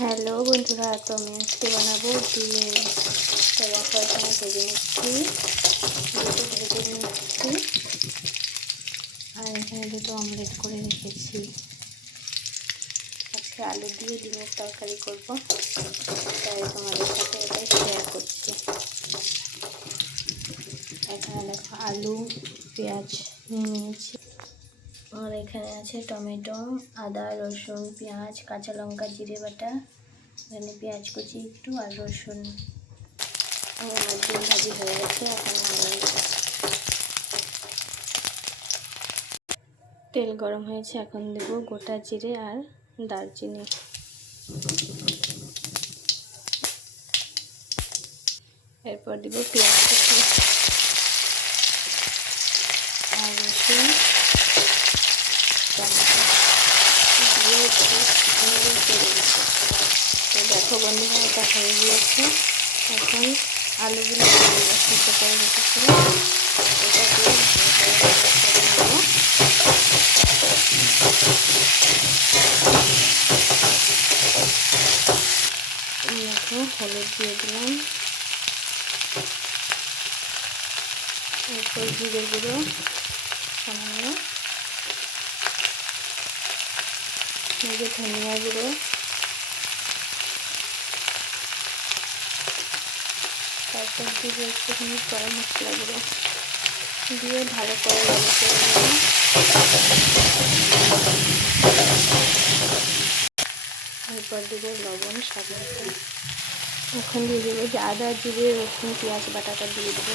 Hello বন্ধুরা, তো আমি আজকে বানাবো ডিম। তো দেখো এখানে ভেজে নিচ্ছি, দুটো ভেজে নিচ্ছি আর এখানে দুটো অমলেট করে রেখেছি। আজকে আলু দিয়ে ডিমের তরকারি করব, তাই তোমাদের সাথে এটাই শেয়ার করছি। এখানে দেখো আলু পেঁয়াজ নিয়ে নিয়েছি, আর এখানে আছে টমেটো, আদা রসুন পেঁয়াজ কাঁচা লঙ্কা জিরে বাটা, এখানে পেঁয়াজ কুচি একটু আর রসুন। আমার ডিম ভাজি হয়ে গেছে, এখন নামিয়ে নেব। তেল গরম হয়েছে, এখন দেব গোটা জিরে আর দারচিনি। এরপর দিব পেঁয়াজ কুচি আর রসুন টমেটো দিয়ে একটু নেড়ে চেড়ে দিচ্ছি। তো দেখো বন্ধুরা, এটা হয়ে গিয়েছে। এখন আলুগুলো সিদ্ধ করে রেখেছিলাম, এটা দিয়ে ভালো করে নেব। দেখো হলুদ দিয়ে দিলাম, এরপর জিরে গুঁড়ো সামান্য, ধনিয়া গুঁড়ো, তারপর দিব একটুখানি গরম মশলা গুঁড়ো দিয়ে ভালো করে নেড়ে চেড়ে নেব। এরপর দেবো লবণ স্বাদ মতো। এখন দিয়ে দেবো যে আদা জিরে রসুন পেঁয়াজ বাটাটা দিয়ে দেবো,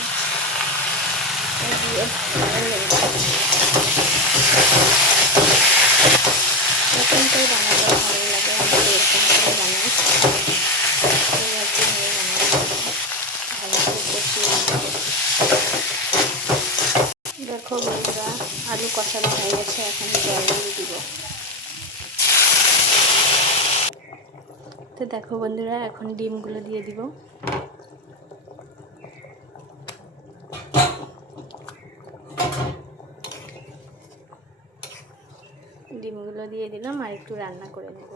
দিয়ে এরকম করে বানালে ভালো লাগে, আমাকে এরকম করে বানাই। ভালো করে কষিয়ে দেখো বন্ধুরা, আলু কষানো হয়ে গেছে, এখন জল দিয়ে দিব। তো দেখো বন্ধুরা, এখন ডিমগুলো দিয়ে দিব। ডিমগুলো দিয়ে দিলাম আর একটু রান্না করে নেব।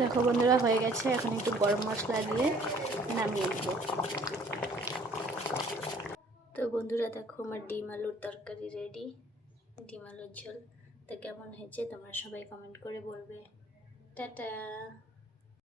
দেখো বন্ধুরা, হয়ে গেছে, এখন একটু গরম মশলা দিয়ে নামিয়ে দেব। তো বন্ধুরা দেখো, আমার ডিম আলুর তরকারি রেডি, ডিম আলুর ঝোল। তো কেমন হয়েছে তোমরা সবাই কমেন্ট করে বলবে। টাটা।